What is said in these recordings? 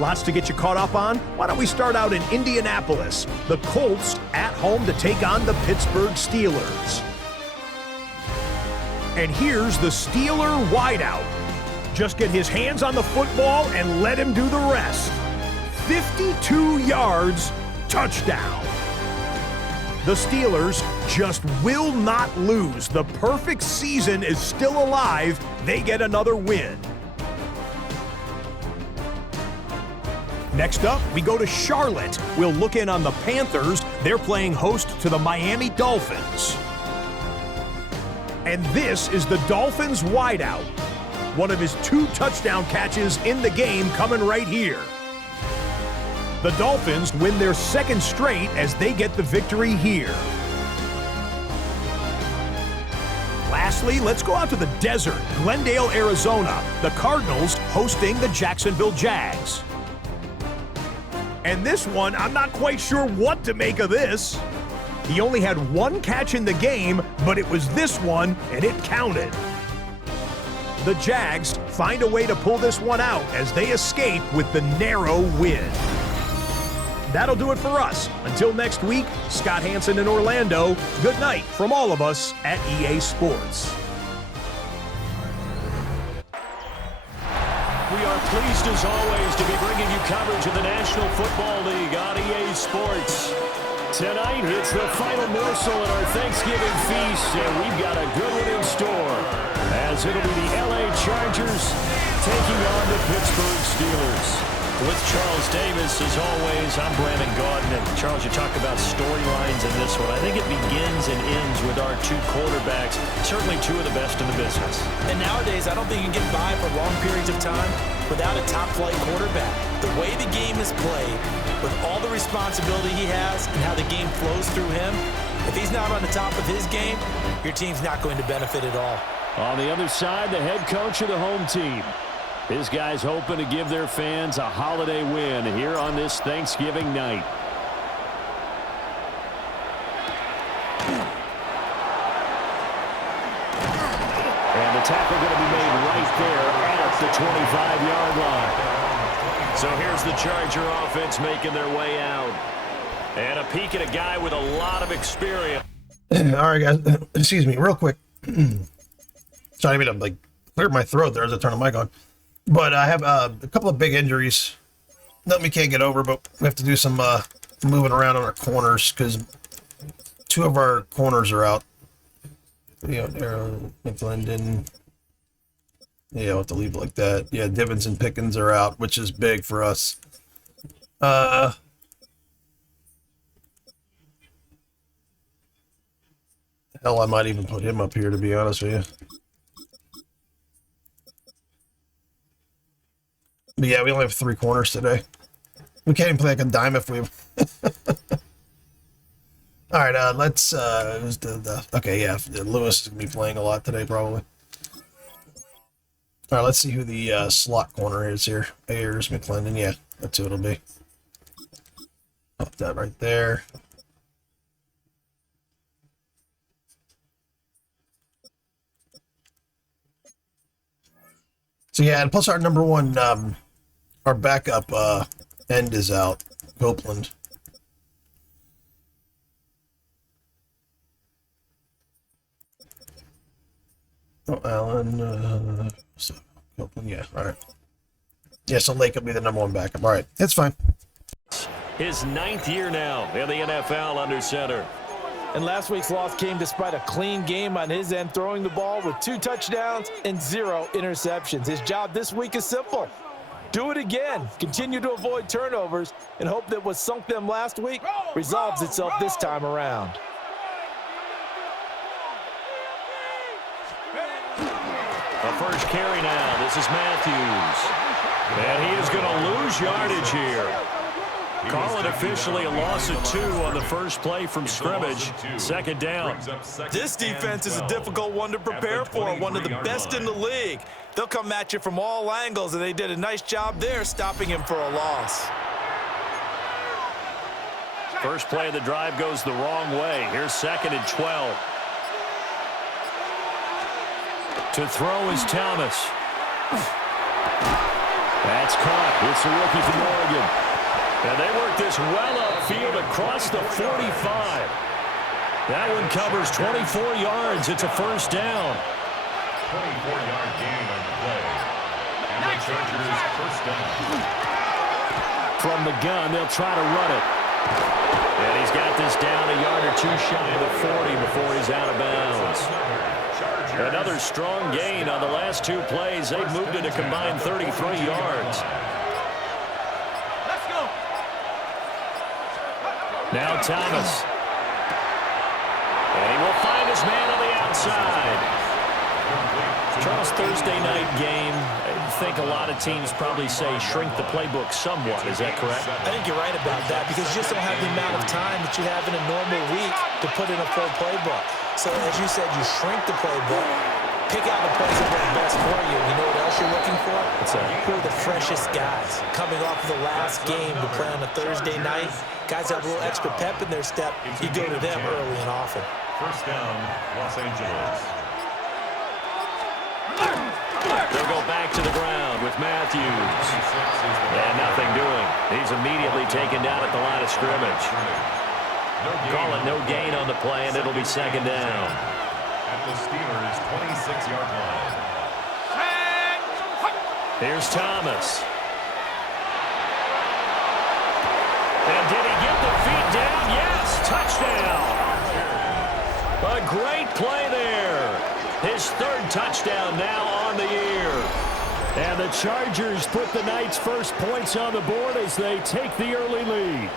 Lots to get you caught up on. Why don't we start out in Indianapolis? The Colts at home to take on the Pittsburgh Steelers. And here's the Steeler wideout. Just get his hands on the football and let him do the rest. 52 yards, touchdown. The Steelers just will not lose. The perfect season is still alive. They get another win. Next up, we go to Charlotte. We'll look in on the Panthers. They're playing host to the Miami Dolphins. And this is the Dolphins wideout. One of his 2 touchdown catches in the game coming right here. The Dolphins win their 2nd straight as they get the victory here. Lastly, let's go out to the desert, Glendale, Arizona. The Cardinals hosting the Jacksonville Jags. And this one, I'm not quite sure what to make of this. He only had 1 catch in the game, but it was this one, and it counted. The Jags find a way to pull this one out as they escape with the narrow win. That'll do it for us. Until next week, Scott Hansen in Orlando, good night from all of us at EA Sports. We are pleased as always to be bringing you coverage of the National Football League on EA Sports. Tonight, it's the final morsel in our Thanksgiving feast, and we've got a good one in store, as it'll be the LA Chargers taking on the Pittsburgh Steelers. With Charles Davis, as always, I'm Brandon Gaudin. And Charles, you talk about storylines in this one. I think it begins and ends with our 2 quarterbacks, certainly 2 of the best in the business. And nowadays, I don't think you can get by for long periods of time without a top-flight quarterback. The way the game is played, with all the responsibility he has and how the game flows through him, if he's not on the top of his game, your team's not going to benefit at all. On the other side, the head coach of the home team. His guys hoping to give their fans a holiday win here on this Thanksgiving night. And the tackle going to be made right there at the 25-yard line. So here's the Charger offense making their way out. And a peek at a guy with a lot of experience. All right, guys. Excuse me, real quick. Sorry, I mean, to clear my throat there as I turn the mic on. But I have a couple of big injuries. Nothing we can't get over, but we have to do some moving around on our corners because 2 of our corners are out. McClendon. Yeah, I'll have to leave it like that. Yeah, Divins and Pickens are out, which is big for us. Hell, I might even put him up here, to be honest with you. But yeah, we only have 3 corners today. We can't even play like a dime if we... All right, let's... okay, yeah, Lewis is going to be playing a lot today, probably. All right, let's see who the slot corner is here. Ayers, McClendon, yeah, that's who it'll be. Pop that right there. So yeah, and plus our number 1... our backup end is out, Copeland. Oh, Allen, Copeland, yeah, all right. Yeah, so Lake will be the number 1 backup. All right, it's fine. His 9th year now in the NFL under center. And last week's loss came despite a clean game on his end, throwing the ball with 2 touchdowns and 0 interceptions. His job this week is simple. Do it again. Continue to avoid turnovers and hope that what sunk them last week resolves itself this time around. The first carry now. This is Matthews. And he is going to lose yardage here. Call it officially a loss of 2 on the first play from scrimmage. 2nd down. This defense is a difficult one to prepare for, one of the best in the league. They'll come at you from all angles, and they did a nice job there stopping him for a loss. First play of the drive goes the wrong way. Here's 2nd and 12. To throw is Thomas. That's caught. It's the rookie from Oregon. And they work this well upfield across the 45. That one covers 24 yards. It's a first down. 24-yard gain on the play. And the Chargers first down. From the gun, they'll try to run it. And he's got this down a yard or two shy of the 40 before he's out of bounds. Another strong gain on the last two plays. They've moved it a combined 33 yards. Let's go. Now Thomas. And he will find his man on the outside. Charles, Thursday night game. I think a lot of teams probably say shrink the playbook somewhat. Is that correct? I think you're right about that because you just don't have the amount of time that you have in a normal week to put in a full playbook. So as you said, you shrink the playbook, pick out the plays that work best for you. You know what else you're looking for? Who are the freshest guys coming off of the last game to play on a Thursday night? Guys have a little extra pep in their step. You go to them early and often. First down, Los Angeles. They'll go back to the ground with Matthews. And nothing doing. He's immediately taken down at the line of scrimmage. Call it no gain on the play, and it'll be second down. At the Steelers' 26-yard line. Here's Thomas. And did he get the feet down? Yes, touchdown. A great play there. His third touchdown now on the year. And the Chargers put the Knights' first points on the board as they take the early lead.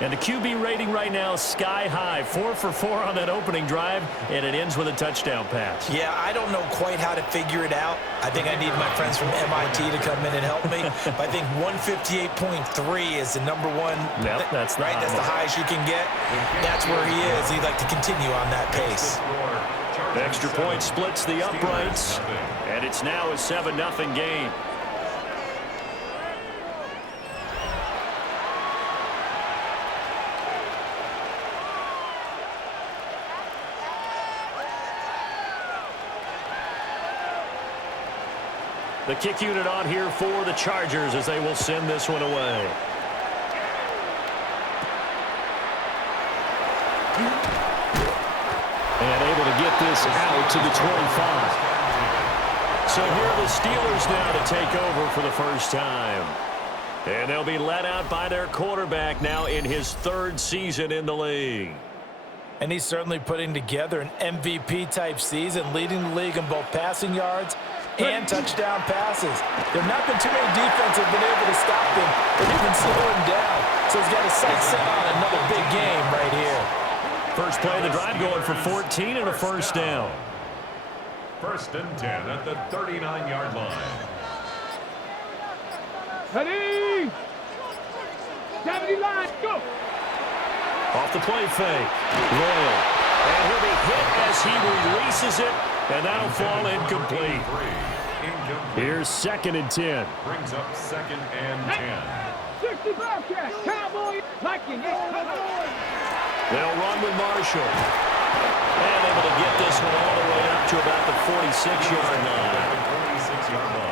And the QB rating right now is sky high. 4 for 4 on that opening drive, and it ends with a touchdown pass. Yeah, I don't know quite how to figure it out. I think I need my friends from MIT to come in and help me. But I think 158.3 is the number one. Yep, that's right. That's the highest you can get. That's where he is. He'd like to continue on that pace. Extra point splits the uprights, and it's now a 7-0 game. The kick unit on here for the Chargers as they will send this one away. And able to get this out to the 25. So here are the Steelers now to take over for the first time. And they'll be let out by their quarterback now in his third season in the league. And he's certainly putting together an MVP-type season, leading the league in both passing yards and touchdown passes. There have not been too many defenses that have been able to stop him or even slow him down. So he's got his sights set on another big game right here. First play of the drive going for 14 and a first down. First and 10 at the 39-yard line. Ready? 70 line, go! Off the play fake. Royal. And he'll be hit as he releases it, and that'll fall incomplete. Here's second and 10. Brings up second and 10. 60 Bearcats, Cowboy, Viking, They'll run with Marshall. And able to get this one all the way up to about the 46-yard line.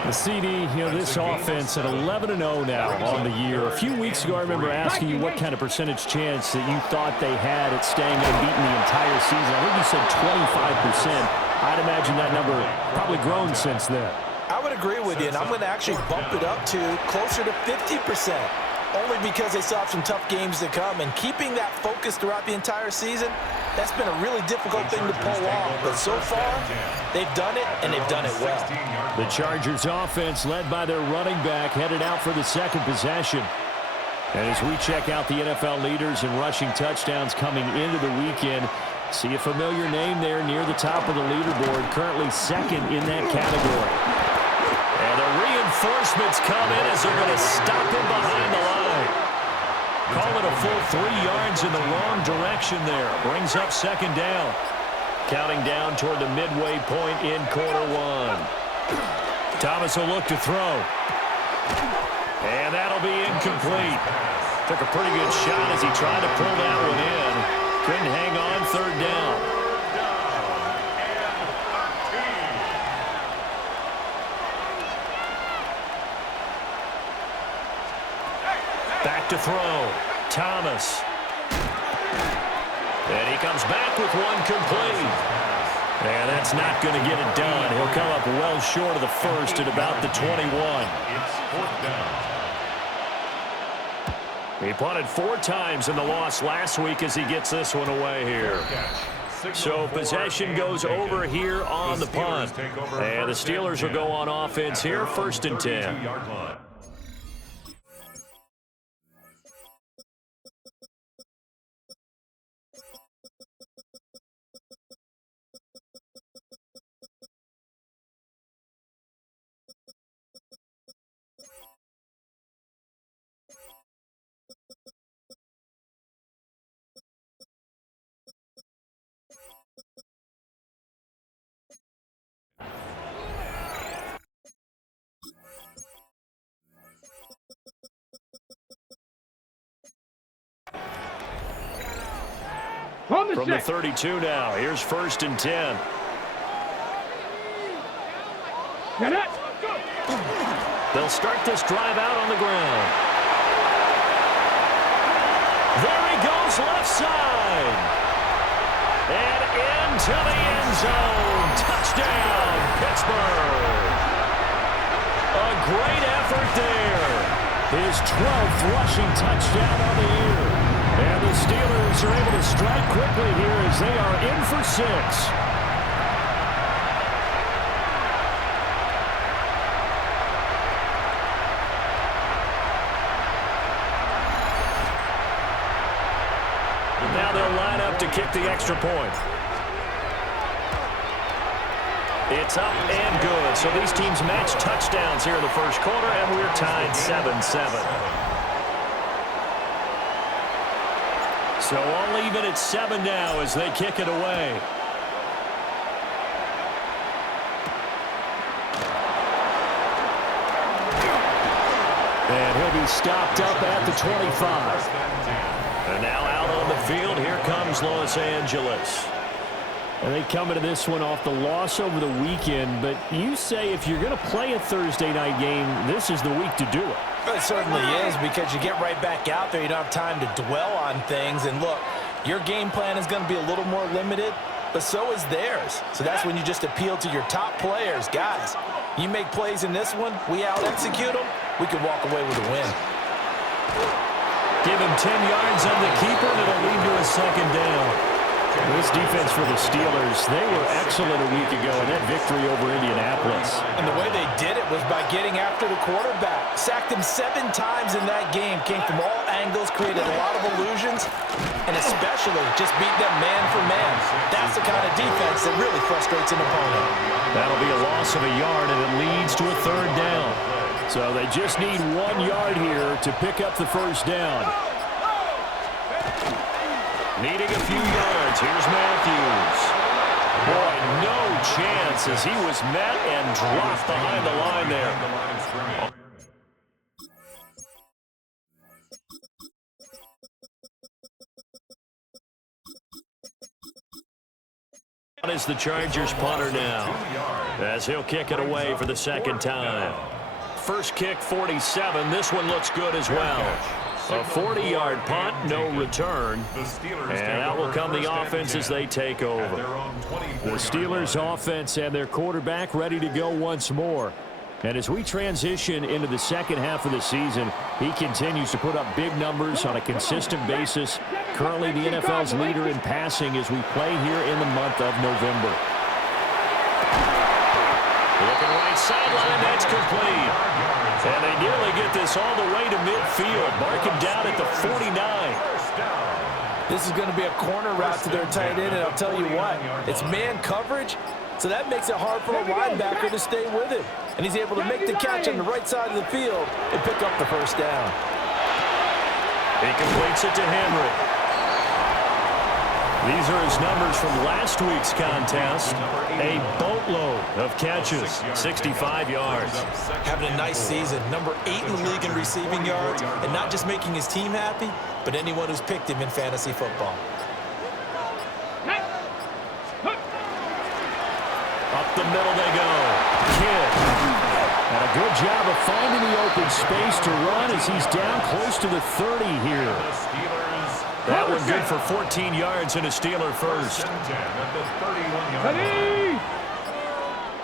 The CD, this offense at 11-0 now on the year. A few weeks ago, I remember asking you what kind of percentage chance that you thought they had at staying unbeaten the entire season. I think you said 25%. I'd imagine that number probably grown since then. I would agree with you, and I'm going to actually bump it up to closer to 50%. Only because they still have some tough games to come. And keeping that focus throughout the entire season, that's been a really difficult thing to pull off. But so far, they've done it, and they've done it well. The Chargers offense led by their running back headed out for the second possession. And as we check out the NFL leaders in rushing touchdowns coming into the weekend, see a familiar name there near the top of the leaderboard, currently second in that category. And the reinforcements come in as they're going to stop him behind the line. Call it a full 3 yards in the wrong direction there. Brings up second down. Counting down toward the midway point in quarter one. Thomas will look to throw. And that'll be incomplete. Took a pretty good shot as he tried to pull that one in. Couldn't hang on, third down. Back to throw. Thomas. And he comes back with one complete. And that's not going to get it done. He'll come up well short of the first at about the 21. It's 4th down. He punted 4 times in the loss last week as he gets this one away here. So possession goes over here on the punt. And the Steelers will go on offense here, 1st and 10. From the 32 now, here's 1st and 10. Get it. They'll start this drive out on the ground. There he goes, left side. And into the end zone. Touchdown, Pittsburgh. A great effort there. His 12th rushing touchdown on the year. And the Steelers are able to strike quickly here as they are in for 6. And now they'll line up to kick the extra point. It's up and good. So these teams match touchdowns here in the first quarter, and we're tied 7-7. So all even at 7 now as they kick it away. And he'll be stopped up at the 25. And now out on the field, here comes Los Angeles. And they come into this one off the loss over the weekend, but you say if you're going to play a Thursday night game, this is the week to do it. It certainly is, because you get right back out there. You don't have time to dwell on things. And look, your game plan is going to be a little more limited, but so is theirs. So that's when you just appeal to your top players. Guys, you make plays in this one, we out-execute them, we can walk away with a win. Give him 10 yards on the keeper, and it'll lead to a 2nd down. This defense for the Steelers, they were excellent a week ago in that victory over Indianapolis. And the way they did it was by getting after the quarterback. Sacked him 7 times in that game. Came from all angles, created a lot of illusions, and especially just beat them man for man. That's the kind of defense that really frustrates an opponent. That'll be a loss of a yard, and it leads to a 3rd down. So they just need 1 yard here to pick up the 1st down. Needing a few yards. Here's Matthews. Boy, no chance as he was met and dropped behind the line there. Is the Chargers punter now as he'll kick it away for the 2nd time. First kick, 47. This one looks good as well. A 40-yard punt, no return. And out will come the offense as they take over. The Steelers offense and their quarterback ready to go once more. And as we transition into the second half of the season, he continues to put up big numbers on a consistent basis. Currently the NFL's leader in passing as we play here in the month of November. Looking right sideline, that's complete. And they nearly get this all the way to midfield. Mark him down at the 49. This is going to be a corner route to their tight end, and I'll tell you what, it's man coverage, so that makes it hard for a linebacker to stay with him. And he's able to make the catch on the right side of the field and pick up the 1st down. He completes it to Henry. These are his numbers from last week's contest. A boatload of catches, 65 yards. Having a nice season, number 8 in the league in receiving yards, and not just making his team happy, but anyone who's picked him in fantasy football. Up the middle they go. Kidd. And a good job of finding the open space to run as he's down close to the 30 here. That one good for 14 yards and a Steeler first.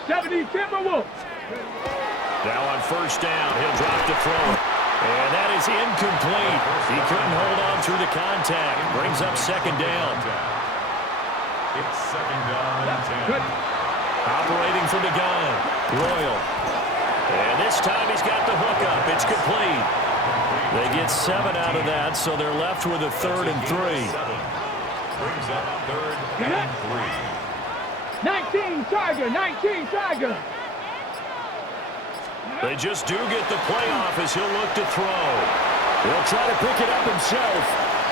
70 Timberwolves. Now on first down, he'll drop to throw it. And that is incomplete. He couldn't hold on through the contact. Brings up second down. It's second down and 10. Operating from the gun, Royal. And this time he's got the hook up. It's complete. They get 7 out of that, so they're left with a 3rd and 3. Brings up 3rd and 3. 19 Tiger, 19 Tiger. They just do get the playoff as he'll look to throw. He'll try to pick it up himself.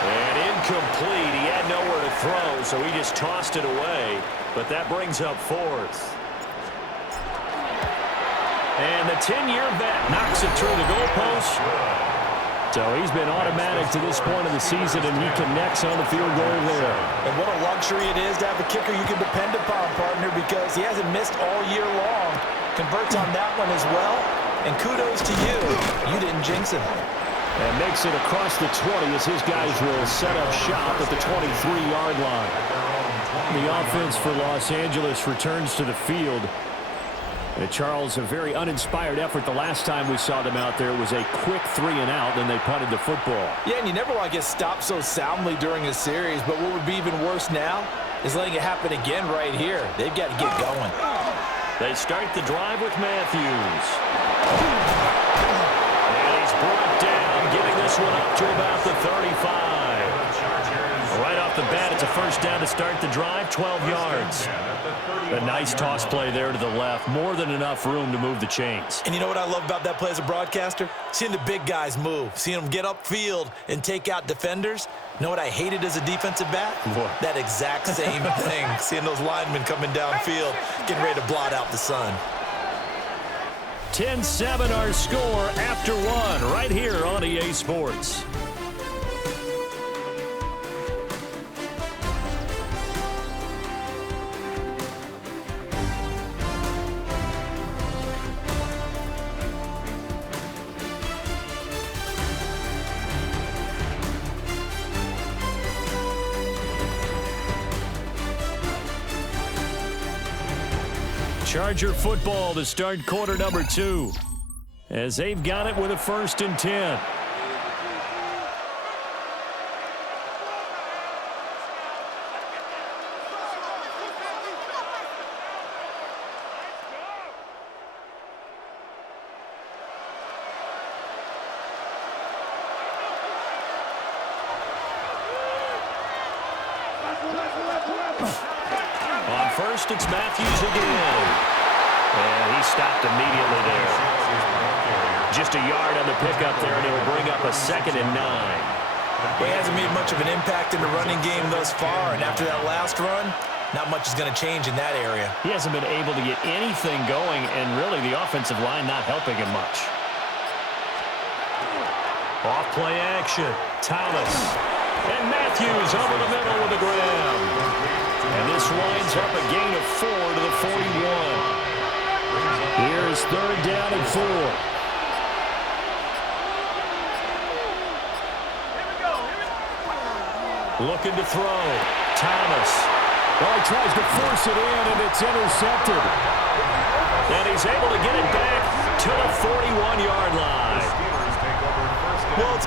And incomplete. He had nowhere to throw, so he just tossed it away. But that brings up 4th. And the 10-year vet knocks it through the goalpost. So he's been automatic to this point of the season, and he connects on the field goal there. And what a luxury it is to have a kicker you can depend upon, partner, because he hasn't missed all year long. Converts on that one as well. And kudos to you. You didn't jinx him. And makes it across the 20 as his guys will set up shop at the 23-yard line. The offense for Los Angeles returns to the field. And Charles, a very uninspired effort. The last time we saw them out there was a quick 3-and-out, then they punted the football. Yeah, and you never want to get stopped so soundly during a series, but what would be even worse now is letting it happen again right here. They've got to get going. They start the drive with Matthews. And he's brought down, getting this one up to about the 35. Right off the bat, it's a first down to start the drive, 12 yards. A nice toss play there to the left. More than enough room to move the chains. And you know what I love about that play as a broadcaster? Seeing the big guys move. Seeing them get upfield and take out defenders. You know what I hated as a defensive back? What? That exact same thing. Seeing those linemen coming downfield, getting ready to blot out the sun. 10-7 our score after one right here on EA Sports. Charger football to start quarter number 2 as they've got it with a 1st and 10. On first, it's Matthews again. And he stopped immediately there. Just a yard on the pickup there, and it will bring up a 2nd and 9. He hasn't made much of an impact in the running game thus far, and after that last run, not much is going to change in that area. He hasn't been able to get anything going, and really the offensive line not helping him much. Off play action. Thomas. And Matthews over the middle with the grab. And this winds up a gain of 4 to the 41. Here's 3rd down and 4. Looking to throw. Thomas. Well, he tries to force it in, and it's intercepted. And he's able to get it back to the 41-yard line. Well, it's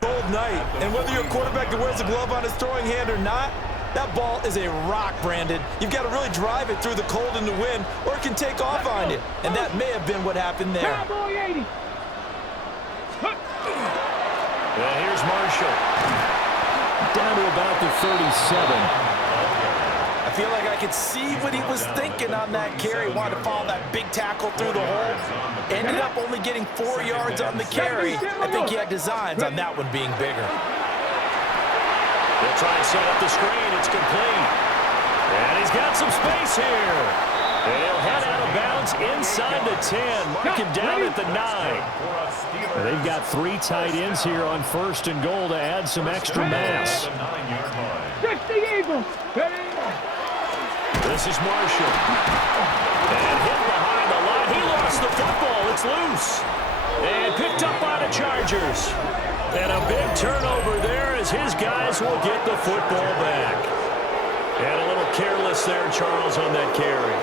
cold night, and whether you're a quarterback that wears a glove on his throwing hand or not, that ball is a rock, Brandon. You've got to really drive it through the cold and the wind, or it can take off on you. And that may have been what happened there. Cowboy 80. Well, here's Marshall. Down to about the 37. I feel like I could see what he was thinking on that carry. Wanted to follow that big tackle through the hole. Ended up only getting 4 yards on the carry. I think he had designs on that one being bigger. They'll try and set up the screen. It's complete. And he's got some space here. They'll head out of bounds inside the 10. Mark him down at the 9. They've got 3 tight ends here on 1st and goal to add some extra mass. 60 Eagles. This is Marshall. And hit behind the line. He lost the football. It's loose. And picked up by the Chargers. And a big turnover there as his guys will get the football back. And a little careless there, Charles, on that carry.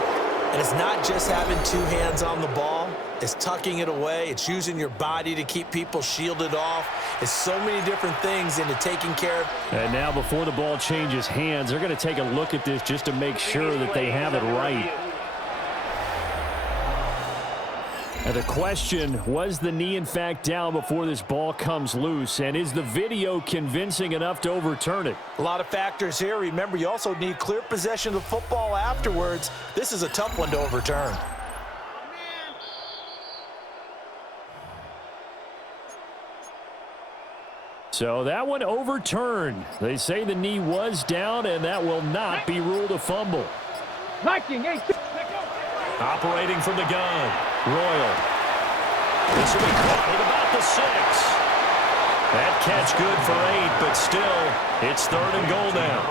And it's not just having 2 hands on the ball. It's tucking it away. It's using your body to keep people shielded off. It's so many different things into taking care of. And now before the ball changes hands, they're going to take a look at this just to make sure that they have it right. And the question, was the knee in fact down before this ball comes loose? And is the video convincing enough to overturn it? A lot of factors here. Remember, you also need clear possession of the football afterwards. This is a tough one to overturn. So that one overturned. They say the knee was down, and that will not be ruled a fumble. Operating from the gun, Royal. This will be caught at about the 6. That catch good for 8, but still, it's 3rd and goal now.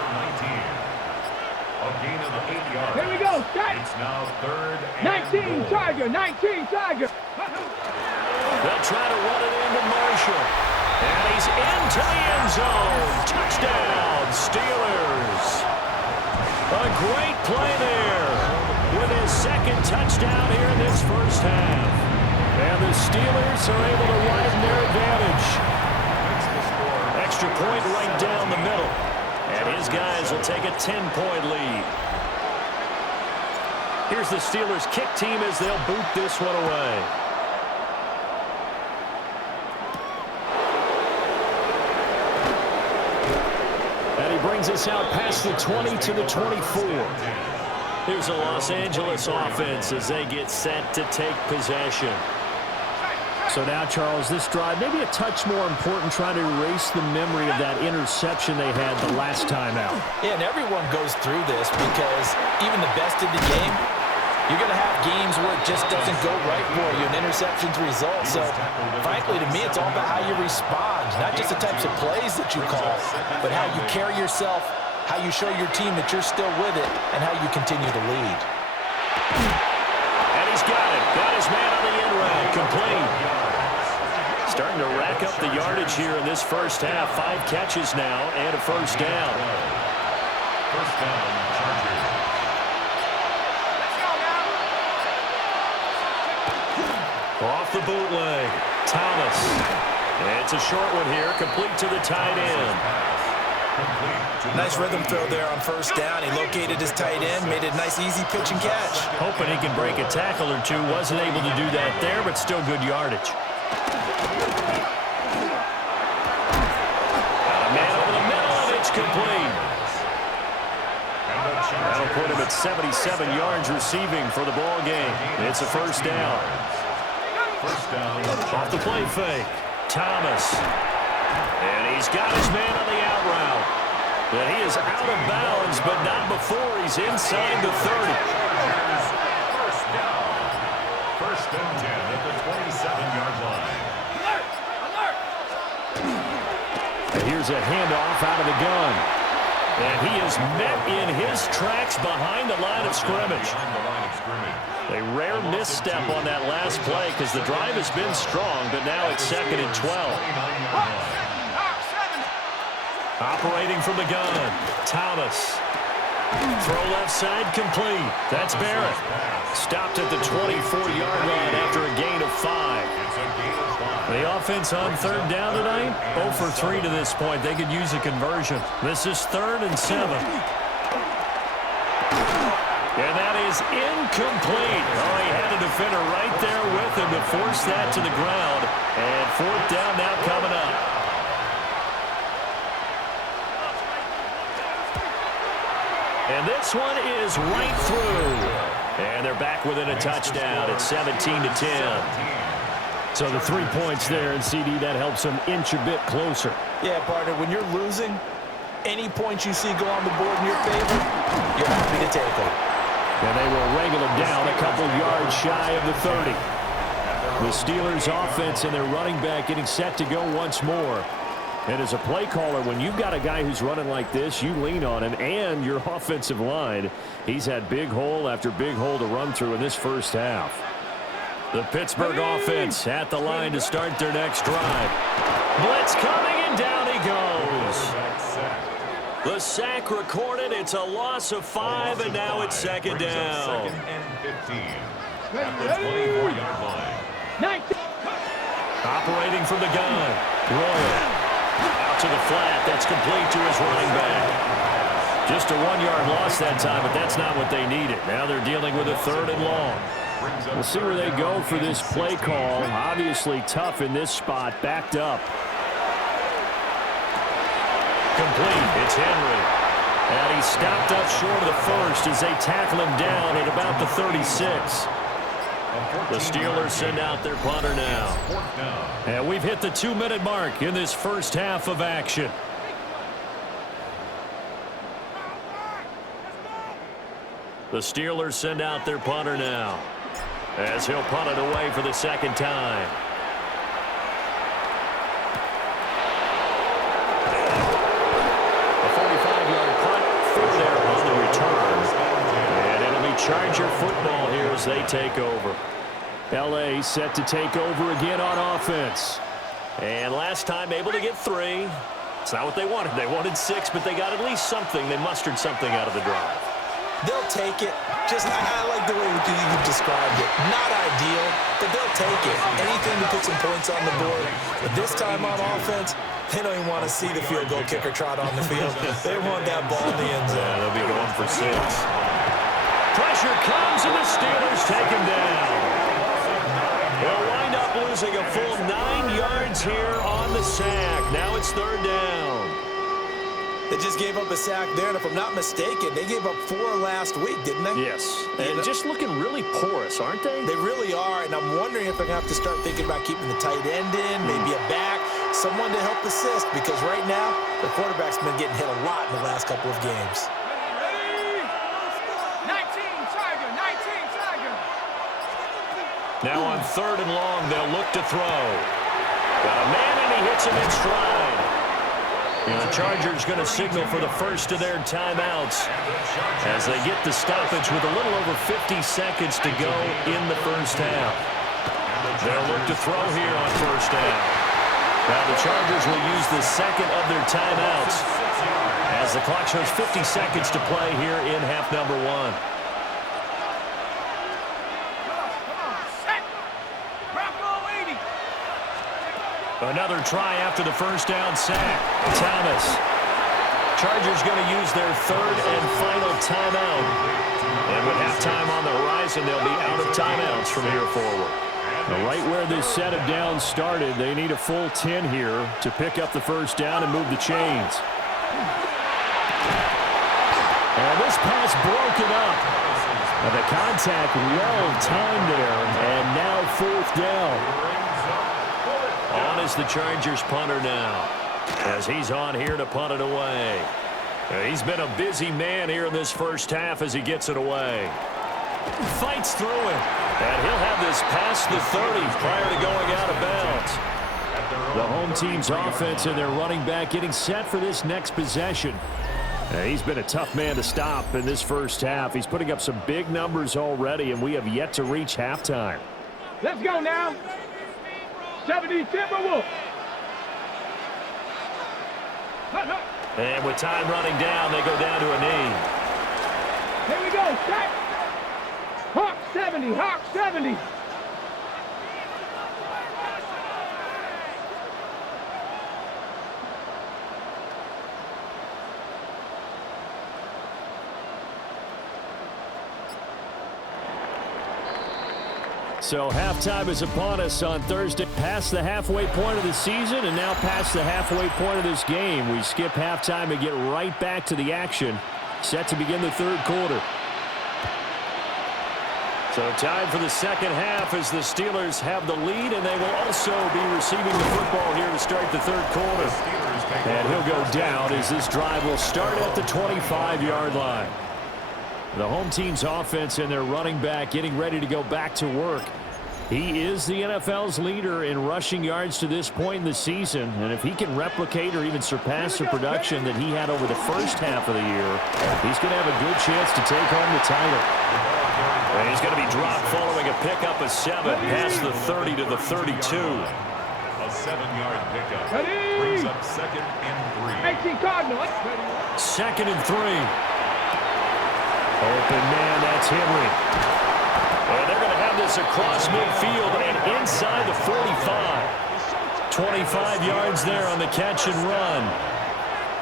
A gain of 8 yards. Here we go. It's now 3rd and 19 goal. Tiger. 19 Tiger. They'll try to run it into Marshall. And he's into the end zone. Touchdown, Steelers. A great play there with his 2nd touchdown here in this first half. And the Steelers are able to widen their advantage. Extra point right down the middle. And his guys will take a 10-point lead. Here's the Steelers kick team as they'll boot this one away. And he brings us out past the 20 to the 24. Here's a Los Angeles offense as they get set to take possession. So now, Charles, this drive, maybe a touch more important, trying to erase the memory of that interception they had the last time out. Yeah, and everyone goes through this because even the best in the game, you're going to have games where it just doesn't go right for you, and interceptions result. So, frankly, to me, it's all about how you respond, not just the types of plays that you call, but how you carry yourself, how you show your team that you're still with it, and how you continue to lead. And he's got it. Got his man on the end route. Complete. Starting to rack up the yardage here in this first half. 5 catches now and a first down. First down, Chargers. Off the bootleg. Thomas. And it's a short one here. Complete to the tight end. Nice rhythm throw there on first down. He located his tight end, made it a nice, easy pitch and catch. Hoping he can break a tackle or two. Wasn't able to do that there, but still good yardage. Man over the middle, and it's complete. That'll put him at 77 yards receiving for the ball game. It's a first down. First down. Off the play fake. Thomas. And he's got his man on the out route. But he is out of bounds, but not before he's inside the 30. First down. First and 10 at the 27-yard line. And here's a handoff out of the gun. And he is met in his tracks behind the line of scrimmage. A rare misstep on that last play because the drive has been strong, but now it's 2nd and 12. Operating from the gun, Thomas. Throw left side complete. That's Barrett. Stopped at the 24-yard line after a gain of 5. The offense on 3rd down tonight, 0 for 3 to this point. They could use a conversion. This is 3rd and 7. And that is incomplete. Oh, he had a defender right there with him to force that to the ground. And 4th down now coming up. And this one is right through. And they're back within a touchdown at 17-10. So the 3 points there, and CD, that helps them inch a bit closer. Yeah, partner, when you're losing, any points you see go on the board in your favor, you're happy to take them. And they will wrangle him down a couple yards shy of the 30. The Steelers offense and their running back getting set to go once more. And as a play caller, when you've got a guy who's running like this, you lean on him and your offensive line. He's had big hole after big hole to run through in this first half. The Pittsburgh offense at the line to start their next drive. Blitz coming, and down he goes. The sack recorded. It's a loss of 5, and now it's second down. Second and 15 at the 24-yard line. 19. Operating from the gun. Royal. Out to the flat. That's complete to his running back. Just a 1-yard loss that time, but that's not what they needed. Now they're dealing with a 3rd and long. We'll see where they go for this play call. Obviously tough in this spot. Backed up. Complete. It's Henry. And he stopped up short of the first as they tackle him down at about the 36. The Steelers send out their punter now. And we've hit the 2-minute mark in this first half of action. The Steelers send out their punter now, as he'll punt it away for the second time. A 45-yard punt through there on the return. And it'll be Charger football here as they take over. L.A. set to take over again on offense. And last time able to get 3. It's not what they wanted. They wanted 6, but they got at least something. They mustered something out of the drive. They'll take it. Just, I like the way you described it. Not ideal, but they'll take it. Anything to put some points on the board. But this time on offense, they don't even want to see the field goal kicker trot on the field. They want that ball in the end zone. Yeah, they'll be going for 6. Pressure comes, and the Steelers take him down. They'll wind up losing a full 9 yards here on the sack. Now it's 3rd down. They just gave up a sack there, and if I'm not mistaken, they gave up 4 last week, didn't they? Yes, and just looking really porous, aren't they? They really are, and I'm wondering if they're going to have to start thinking about keeping the tight end in, maybe a back, someone to help assist, because right now, the quarterback's been getting hit a lot in the last couple of games. 19, Tiger, 19, Tiger. Now on 3rd and long, they'll look to throw. Got a man, and he hits him in stride. And the Chargers going to signal for the first of their timeouts as they get the stoppage with a little over 50 seconds to go in the first half. They'll look to throw here on 1st down. Now the Chargers will use the second of their timeouts as the clock shows 50 seconds to play here in half number 1. Another try after the first down sack. Thomas. Chargers going to use their 3rd and final timeout. And with halftime on the horizon, they'll be out of timeouts from here forward. Now, right where this set of downs started, they need a full 10 here to pick up the first down and move the chains. And this pass broken up. And the contact well timed there, and now 4th down. On is the Chargers punter now, as he's on here to punt it away. He's been a busy man here in this first half as he gets it away. Fights through it, and he'll have this past the 30 prior to going out of bounds. The home team's offense and their running back getting set for this next possession. He's been a tough man to stop in this first half. He's putting up some big numbers already, and we have yet to reach halftime. Let's go now. 70 Timberwolves. And with time running down, they go down to a knee. Here we go, set. Hawk 70, Hawk 70. So halftime is upon us on Thursday. Past the halfway point of the season and now past the halfway point of this game. We skip halftime and get right back to the action. Set to begin the 3rd quarter. So time for the second half as the Steelers have the lead, and they will also be receiving the football here to start the 3rd quarter. And he'll go down as this drive will start at the 25-yard line. The home team's offense and their running back getting ready to go back to work. He is the NFL's leader in rushing yards to this point in the season, and if he can replicate or even surpass the production that he had over the first half of the year, he's going to have a good chance to take home the title. And he's going to be dropped following a pickup of 7 past the 30 to the 32. A 7-yard pickup brings up 2nd and 3. 18 Cardinals. 2nd and 3. Open man, that's Henry. And they're going to have this across midfield and inside the 45. 25 yards there on the catch and run.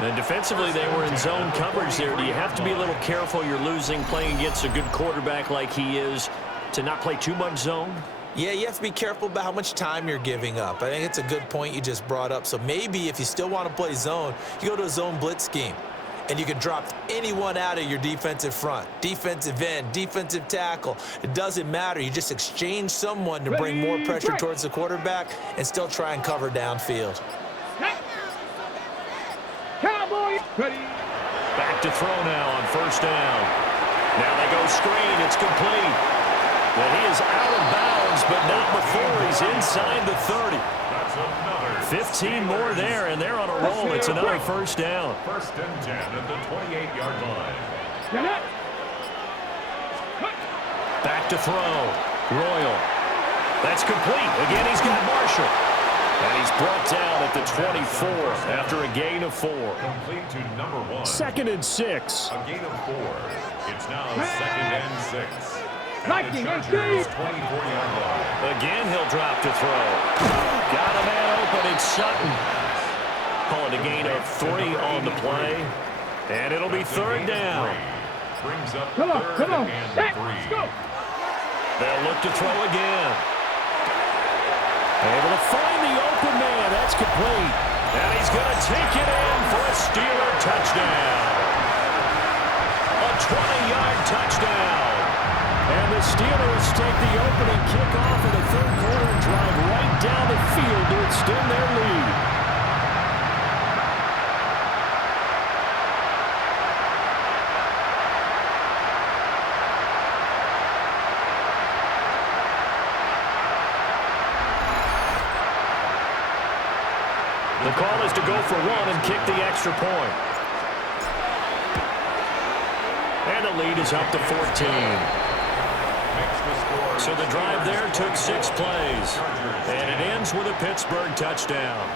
And defensively, they were in zone coverage there. Do you have to be a little careful? You're losing, playing against a good quarterback like he is, to not play too much zone? Yeah, you have to be careful about how much time you're giving up. I think it's a good point you just brought up. So maybe if you still want to play zone, you go to a zone blitz scheme. And you can drop anyone out of your defensive front, defensive end, defensive tackle. It doesn't matter. You just exchange someone to bring more pressure towards the quarterback and still try and cover downfield. Cowboy. Back to throw now on 1st down. Now they go screen. It's complete. But he is out of bounds, but not before he's inside the 30. That's another 15 more there, and they're on a roll. It's another 1st down. 1st and 10 at the 28-yard line. Back to throw. Royal. That's complete. Again, he's got Marshall. And he's brought down at the 24 after a gain of 4. Complete to number 1. 2nd and 6. A gain of 4. It's now 2nd and 6. And the Lightning Chargers 24-yard line. Again, he'll drop to throw. Got a man open. It's Sutton. Calling a gain of 3 on the play. And it'll be 3rd down. Brings up Come on, 3rd and 3. Let's go. They'll look to throw again. Able to find the open man. That's complete. And he's going to take it in for a Steeler touchdown. A 20-yard touchdown. And the Steelers take the opening kickoff in the 3rd quarter and drive right down the field to extend their lead. The call is to go for 1 and kick the extra point. And the lead is up to 14. So the drive there took 6 plays. And it ends with a Pittsburgh touchdown.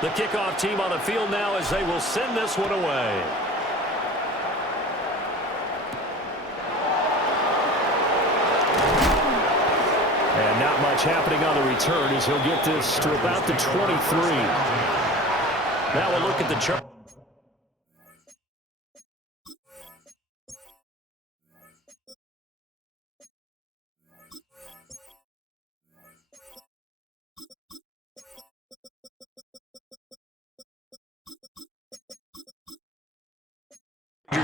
The kickoff team on the field now as they will send this one away. And not much happening on the return as he'll get this to about the 23. Now we'll look at the chart.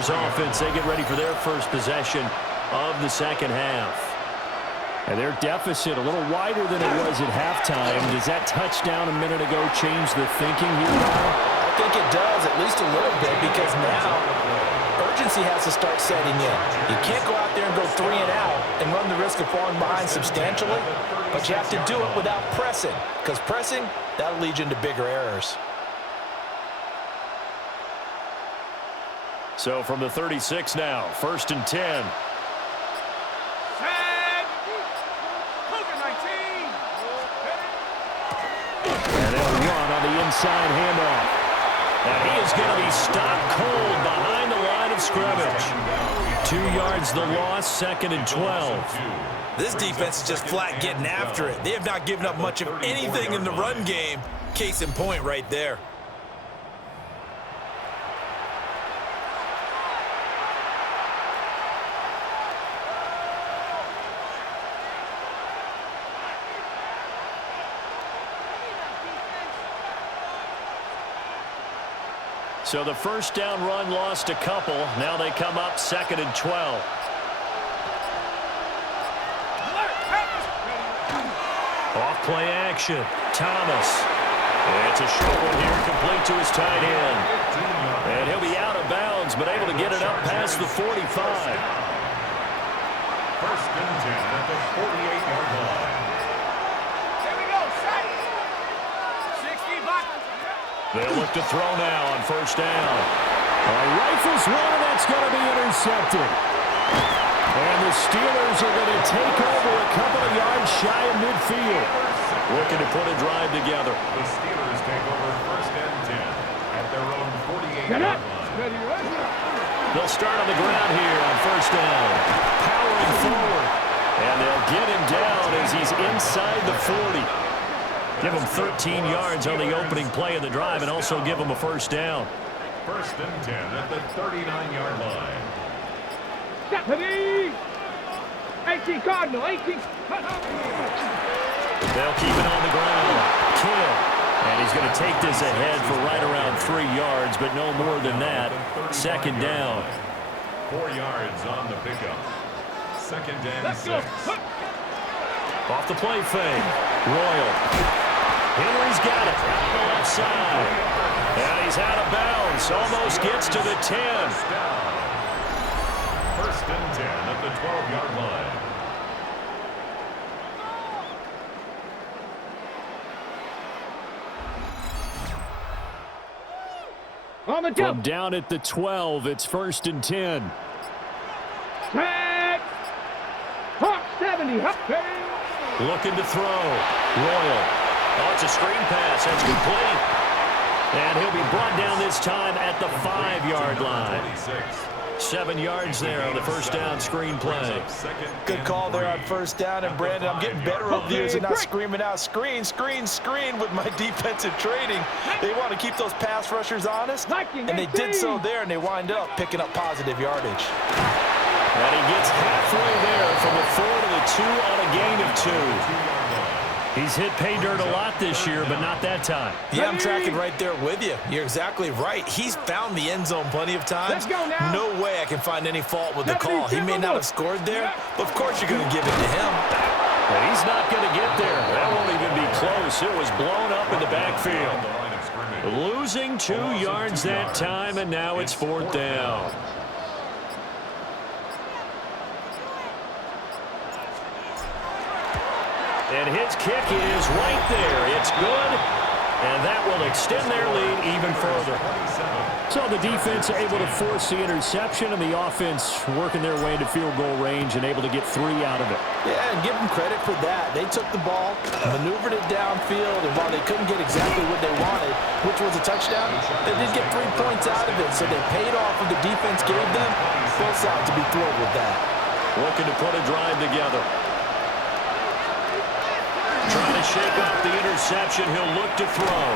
Offense, they get ready for their first possession of the 2nd half. And their deficit a little wider than it was at halftime. Does that touchdown a minute ago change the thinking here now? I think it does, at least a little bit, because now urgency has to start setting in. You can't go out there and go 3 and out and run the risk of falling behind substantially, but you have to do it without pressing, because pressing, that'll lead you into bigger errors. So from the 36 now, 1st and 10. Set. Cougar 19. And they'll run on the inside handoff. And he is going to be stopped cold behind the line of scrimmage. 2 yards the loss, 2nd and 12. This defense is just flat getting after it. They have not given up much of anything in the run game. Case in point right there. So the 1st down run lost a couple. Now they come up 2nd and 12. Off play action. Thomas. And it's a short one here, complete to his tight end. And he'll be out of bounds, but able to get it up past the 45. First and 10 at the 48-yard line. Here we go, set. 60 back. They'll look to throw now on first down. Rifles one, and that's going to be intercepted. And the Steelers are going to take over a couple of yards shy of midfield. Looking to put a drive together. The Steelers take over first and 10 at their own 48-yard line. Ready, ready. They'll start on the ground here on first down. Powering forward. And they'll get him down as he's inside the 40. Give him 13 yards on the opening play of the drive and also give him a first down. First and 10 at the 39-yard line. Stephanie! 18 Cardinal, 18. They'll keep it on the ground. Kidd. And he's going to take this ahead for right around 3 yards, but no more than that. Second down. 4 yards on the pickup. Second and Let's go. 6. Off the play fake. Royal. Henry's got it. Out the left side. And he's out of bounds. Almost gets to the 10. First and 10 at the 12-yard line. On the From jump. down at the 12, it's first and 10. Tag. Hawk 70. Hawk 30. Looking to throw. Royal. Oh, it's a screen pass. That's complete. And he'll be brought down this time at the 5-yard line. 7 yards there on the first down screen play. Good call there on first down. And, Brandon, I'm getting better over the years and not screaming out screen, screen, screen with my defensive training. They want to keep those pass rushers honest, and they did so there, and they wind up picking up positive yardage. And he gets halfway there from the 4 to the 2 on a gain of 2. He's hit pay dirt a lot this year, but not that time. Yeah, I'm tracking right there with you. You're exactly right. He's found the end zone plenty of times. Let's go now. No way I can find any fault with the call. He may not have scored there, but of course you're going to give it to him. But he's not going to get there. That won't even be close. It was blown up in the backfield. Losing 2 yards that time, and now it's fourth down. And his kick is right there. It's good, and that will extend their lead even further. So the defense able to force the interception, and the offense working their way into field goal range and able to get 3 out of it. Yeah, and give them credit for that. They took the ball, maneuvered it downfield, and while they couldn't get exactly what they wanted, which was a touchdown, they did get 3 points out of it, so they paid off what the defense gave them. Both sides to be thrilled with that. Looking to put a drive together. Trying to shake off the interception. He'll look to throw.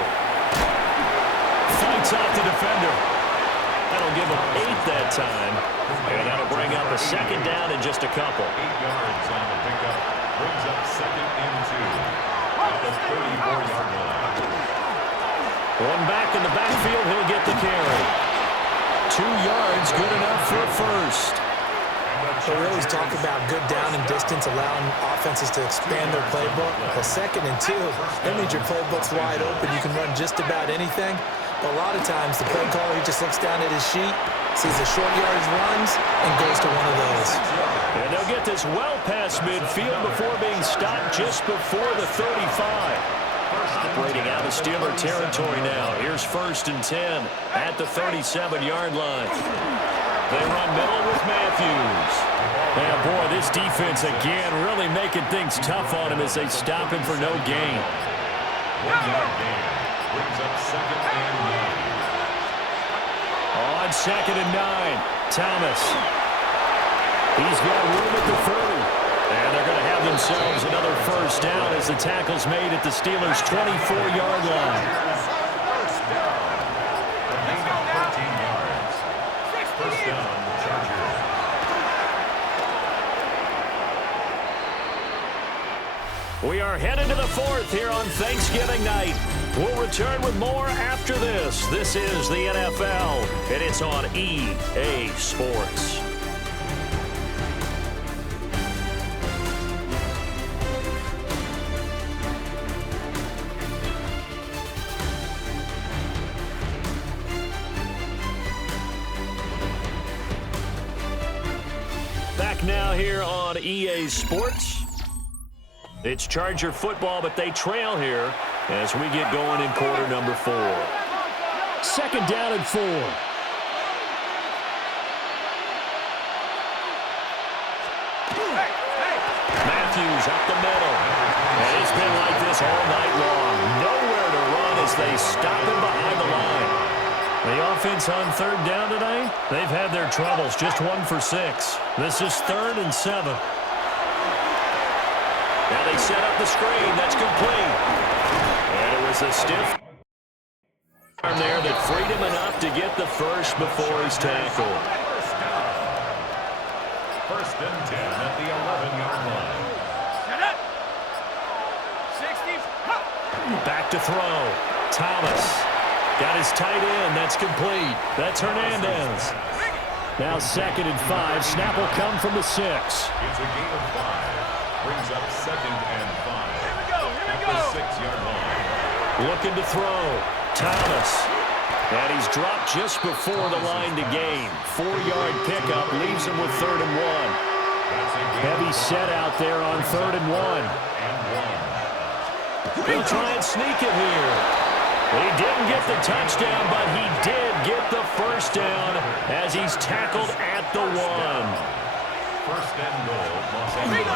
Fights off the defender. That'll give him 8 that time. And that'll bring up a second down in just a couple. 8 yards on the pickup. Brings up second and 2 at the 34-yard line. One back in the backfield. He'll get the carry. 2 yards, good enough for a first. So we always talk about good down and distance, allowing offenses to expand their playbook. Well, second and 2, that means your playbook's wide open. You can run just about anything. But a lot of times, the play caller, he just looks down at his sheet, sees the short yardage runs, and goes to one of those. And they'll get this well past midfield before being stopped just before the 35. Operating out of Steeler territory now. Here's first and 10 at the 37-yard line. They run middle with Matthews. And boy, this defense again really making things tough on him as they stop him for no gain. 1-yard gain. Brings up second and 9. On second and 9, Thomas. He's got room at the 30. And they're going to have themselves another first down as the tackle's made at the Steelers' 24-yard line. First down. A gain of 13 yards. First down, Chargers. We are headed to the 4th here on Thanksgiving night. We'll return with more after this. This is the NFL, and it's on EA Sports. here on EA Sports. It's Charger football, but they trail here as we get going in quarter number 4. Second down and 4. Matthews up the middle. And it's been like this all night long. Nowhere to run as they stop him behind the line. The offense on third down today, they've had their troubles. Just 1 for 6. This is 3rd and 7. Now they set up the screen. That's complete. And it was a stiff arm there that freed him enough to get the first before he's tackled. First and 10 at the 11-yard line. Back to throw. Thomas got his tight end. That's complete. That's Hernandez. Now 2nd and 5. Snap will come from the 6. It's a gain of 5. Brings up 2nd and 5. At the 6-yard line. Looking to throw. Thomas. And he's dropped just before the line to gain. 4-yard pickup leaves him with 3rd and 1. Heavy set out there on 3rd and 1. He'll try and sneak it here. He didn't get the touchdown, but he did get the first down as he's tackled at the 1. First and goal, Los Angeles.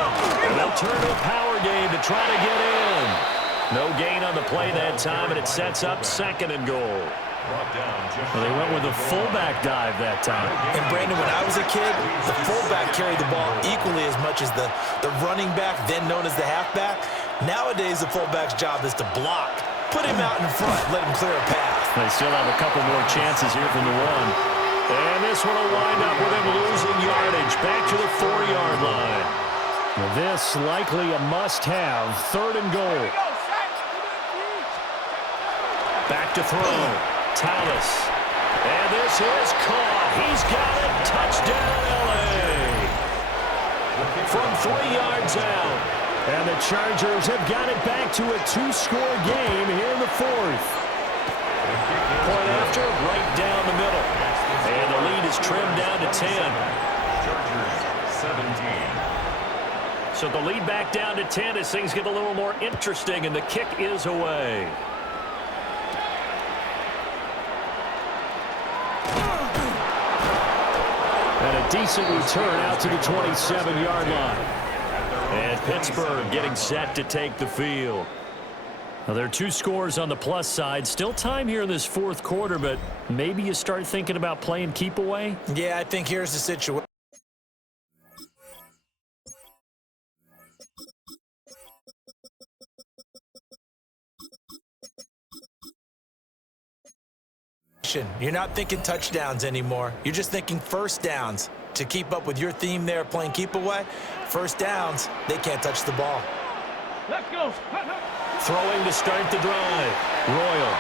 And they'll turn to a power game to try to get in. No gain on the play that time, and it sets up 2nd and goal. Well, they went with a fullback dive that time. And Brandon, when I was a kid, the fullback carried the ball equally as much as the running back, then known as the halfback. Nowadays, the fullback's job is to block. Put him out in front, let him clear a path. They still have a couple more chances here from the 1. And this one will wind up with him losing yardage back to the 4-yard line. Well, this likely a must-have. 3rd and goal. Back to throw. Thomas. And this is caught. He's got it. Touchdown, L.A. From 3 yards out. And the Chargers have got it back to a 2-score game here in the 4th. Point after, right down the middle. And the lead is trimmed down to 10. Chargers 17. So the lead back down to 10 as things get a little more interesting, and the kick is away. And a decent return out to the 27-yard line. And Pittsburgh getting set to take the field. Now, there are 2 scores on the plus side. Still time here in this 4th quarter, but maybe you start thinking about playing keep away? Yeah, I think here's the situation. You're not thinking touchdowns anymore. You're just thinking first downs. To keep up with your theme there, playing keep away, first downs, they can't touch the ball. Let's go. Throwing to start the drive. Royal.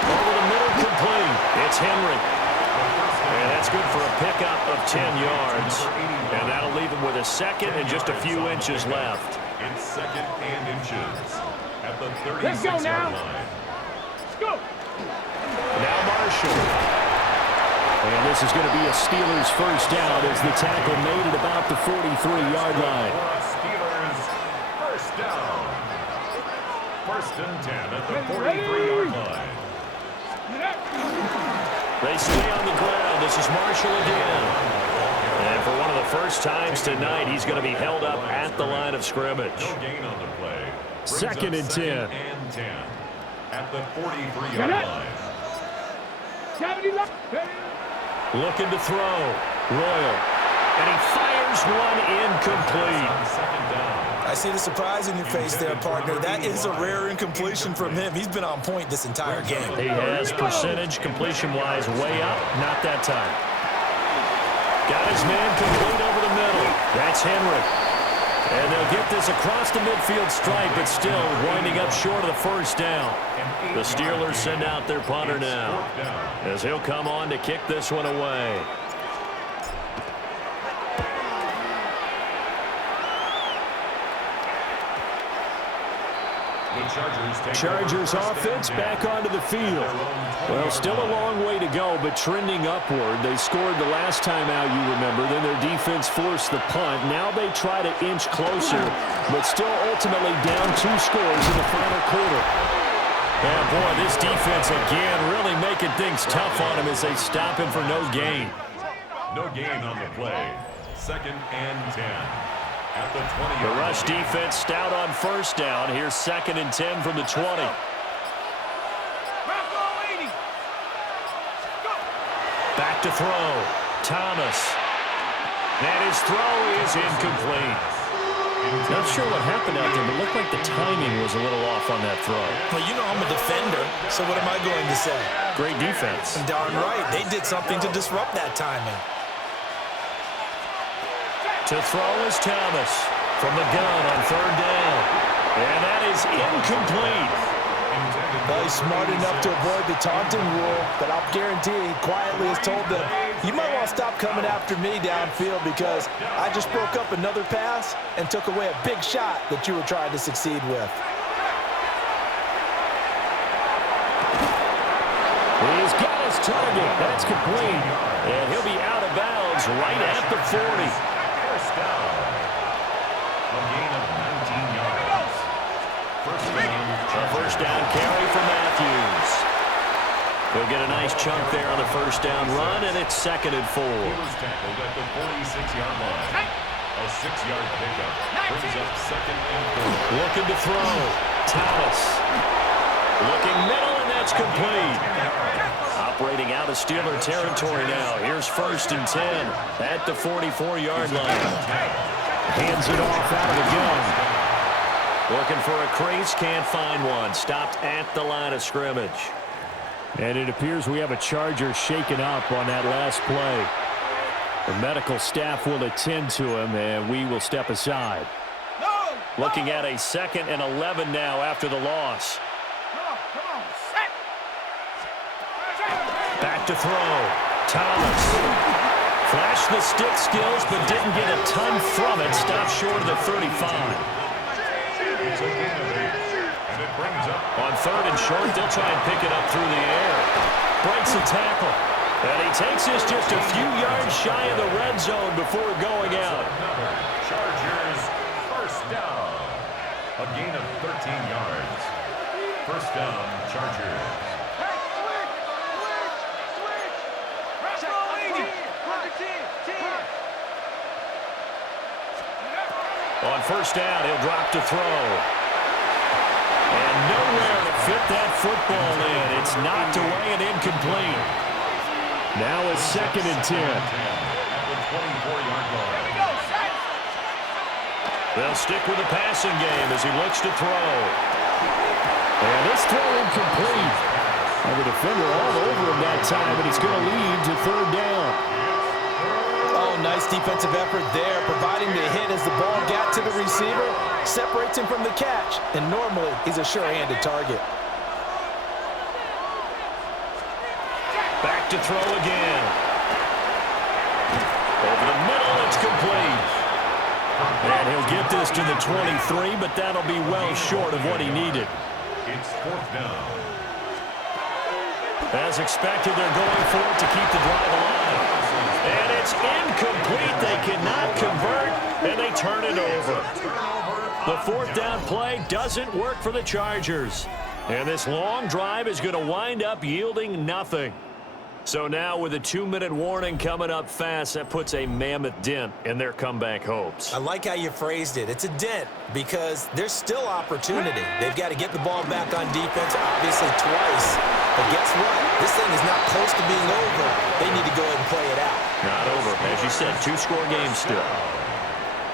Over the middle, complete. It's Henry. And that's good for a pickup of 10 yards. And that'll leave him with a 2nd and just a few inches left. It's 2nd and inches at the 36-yard Let's go now. line. Let's go. Now Marshall. And this is going to be a Steelers first down as the tackle made at about the 43-yard line. Steelers first down. 1st and 10 at the 43-yard line. They stay on the ground. This is Marshall again. And for one of the first times tonight, he's going to be held up at the line of scrimmage. No gain on the play. 2nd and 10. And 10 at the 43-yard line. 70 left. Looking to throw. Royal. And he fires one incomplete. On 2nd down. I see the surprise in your face there, partner. That is a rare incompletion from him. He's been on point this entire game. He has percentage completion-wise way up. Not that time. Got his man complete over the middle. That's Henry. And they'll get this across the midfield stripe, but still winding up short of the first down. The Steelers send out their punter now, as he'll come on to kick this one away. Chargers offense back onto the field. Well, still a long way to go, but trending upward. They scored the last time out, you remember. Then their defense forced the punt. Now they try to inch closer, but still ultimately down 2 scores in the final quarter. Yeah, boy, this defense again really making things tough on him as they stop him for no gain. No gain on the play. 2nd and 10. At the 20. The rush defense stout on first down. Here's 2nd and 10 from the 20. Back to throw. Thomas. And his throw is incomplete. Not sure what happened out there, but it looked like the timing was a little off on that throw. Well, you know I'm a defender, so what am I going to say? Great defense. Darn right. They did something to disrupt that timing. To throw is Thomas from the gun on 3rd down. And that is incomplete. Well, he's smart enough to avoid the taunting rule, but I'll guarantee he quietly has told them, you might want to stop coming after me downfield because I just broke up another pass and took away a big shot that you were trying to succeed with. He's got his target. That's complete. And he'll be out of bounds right at the 40. First down. A gain of 19 yards. A first down carry for Matthews. He'll get a nice chunk there on the first down run, and it's 2nd and 4. He was tackled at the 46-yard line. A 6-yard pickup brings up 2nd and 4. Looking to throw. Thomas. Looking middle, and that's complete. Operating out of Steeler territory now. Here's 1st and 10 at the 44-yard line. Hands it off out of the gun. Looking for a crease, can't find one. Stopped at the line of scrimmage. And it appears we have a Charger shaken up on that last play. The medical staff will attend to him, and we will step aside. Looking at a 2nd and 11 now after the loss. Back to throw. Thomas. Flashed the stick skills, but didn't get a ton from it. Stopped short of the 35. And it brings up On 3rd and short, they'll try and pick it up through the air. Breaks a tackle. And he takes this just a few yards shy of the red zone before going out. another Chargers first down. A gain of 13 yards. First down, Chargers. On first down, he'll drop to throw. And nowhere to fit that football in. It's knocked away and incomplete. Now it's 2nd and 10. At the 24-yard line. They'll stick with the passing game as he looks to throw. And this throw incomplete. And the defender all over him that time, but it's going to lead to 3rd down. Oh, nice defensive effort there, providing the hit as the ball got to the receiver, separates him from the catch, and normally he's a sure-handed target. Back to throw again. Over the middle, it's complete. And he'll get this to the 23, but that'll be well short of what he needed. It's 4th down. As expected, they're going for it to keep the drive alive. And it's incomplete. They cannot convert, and they turn it over. The 4th down play doesn't work for the Chargers. And this long drive is going to wind up yielding nothing. So now with a 2-minute warning coming up fast, that puts a mammoth dent in their comeback hopes. I like how you phrased it. It's a dent because there's still opportunity. They've got to get the ball back on defense, obviously twice. But guess what? This thing is not close to being over. They need to go ahead and play it out. Not over. As you said, 2-score game still.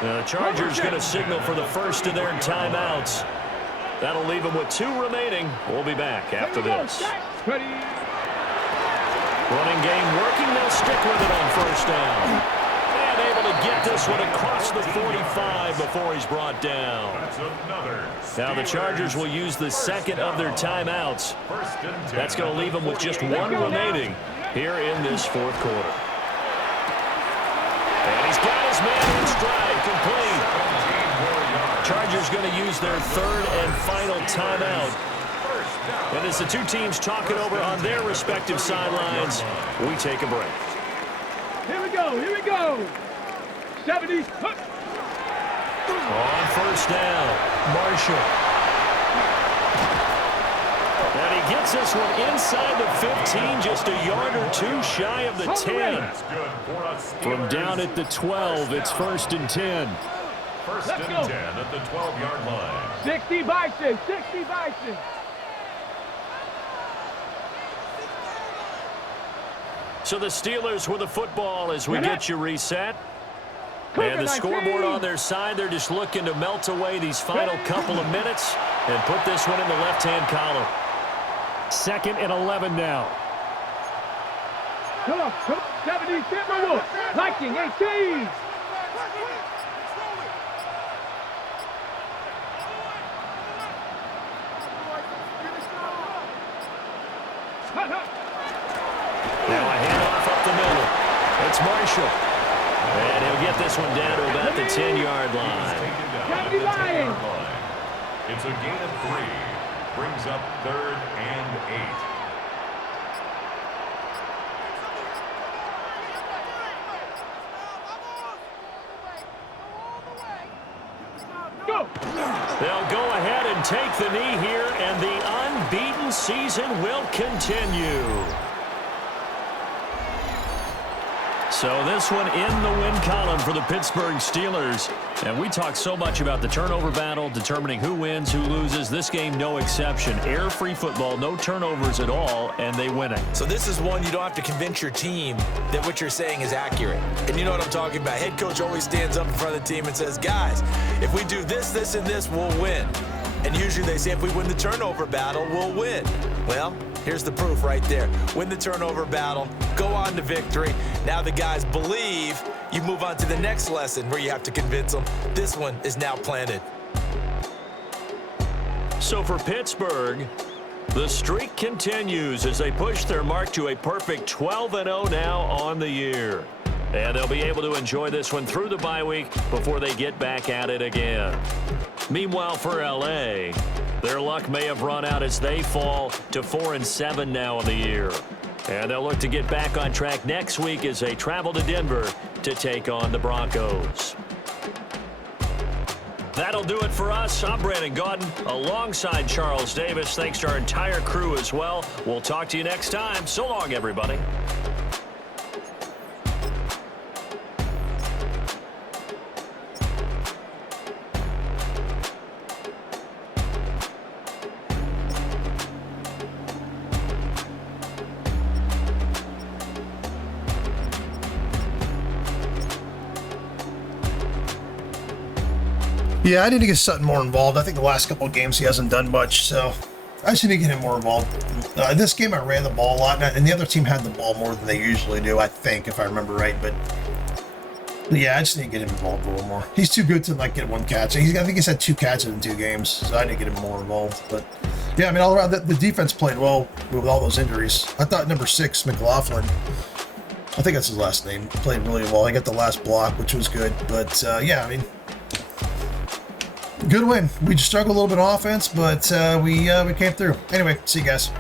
The Chargers going to signal for the first of their timeouts. That'll leave them with 2 remaining. We'll be back after this. Running game working. They'll stick with it on first down. And able to get this one across the 45 before he's brought down. Now the Chargers will use the 2nd of their timeouts. That's going to leave them with just 1 remaining here in this 4th quarter. And he's got his man in stride, complete. Chargers Steelers going to use their third and final timeout. And as the two teams talk it over on their respective sidelines, we take a break. Here we go. 70. Hook. On first down, Marshall. And he gets this one inside the 15, just a yard or two shy of the 10. From down at the 12, it's 1st and 10. First and 10 at the 12-yard line. 60 Bison. 60 Bison. So the Steelers with the football as we get you reset. And the scoreboard on their side, they're just looking to melt away these final couple of minutes and put this one in the left-hand column. 2nd and 11 now. Come on. 70 Timberwolves. Viking 18. Now a handoff up the middle. It's Marshall. And he'll get this one down to about the 10-yard line. It's a gain of 3. Brings up 3rd and 8. Go. They'll go ahead and take the knee here, and the unbeaten season will continue. So this one in the win column for the Pittsburgh Steelers. And we talk so much about the turnover battle, determining who wins, who loses. This game, no exception. Air-free football, no turnovers at all, and they win it. So this is one you don't have to convince your team that what you're saying is accurate. And you know what I'm talking about. Head coach always stands up in front of the team and says, guys, if we do this, this, and this, we'll win. And usually they say if we win the turnover battle, we'll win. Well, here's the proof right there. Win the turnover battle, go on to victory. Now the guys believe. You move on to the next lesson where you have to convince them. This one is now planted. So for Pittsburgh, the streak continues as they push their mark to a perfect 12-0 now on the year. And they'll be able to enjoy this one through the bye week before they get back at it again. Meanwhile, for L.A., their luck may have run out as they fall to 4-7 now in the year. And they'll look to get back on track next week as they travel to Denver to take on the Broncos. That'll do it for us. I'm Brandon Gaudin alongside Charles Davis. Thanks to our entire crew as well. We'll talk to you next time. So long, everybody. Yeah, I need to get Sutton more involved. I think the last couple of games he hasn't done much, so I just need to get him more involved. This game I ran the ball a lot, and the other team had the ball more than they usually do, I think, if I remember right. But yeah, I just need to get him involved a little more. He's too good to like get one catch. I think he's had 2 catches in 2 games, so I need to get him more involved. But yeah, I mean, all around, the defense played well with all those injuries. I thought number 6, McLaughlin, I think that's his last name, played really well. He got the last block, which was good. But yeah, I mean, good win. We just struggled a little bit on offense, but we came through. Anyway, see you guys.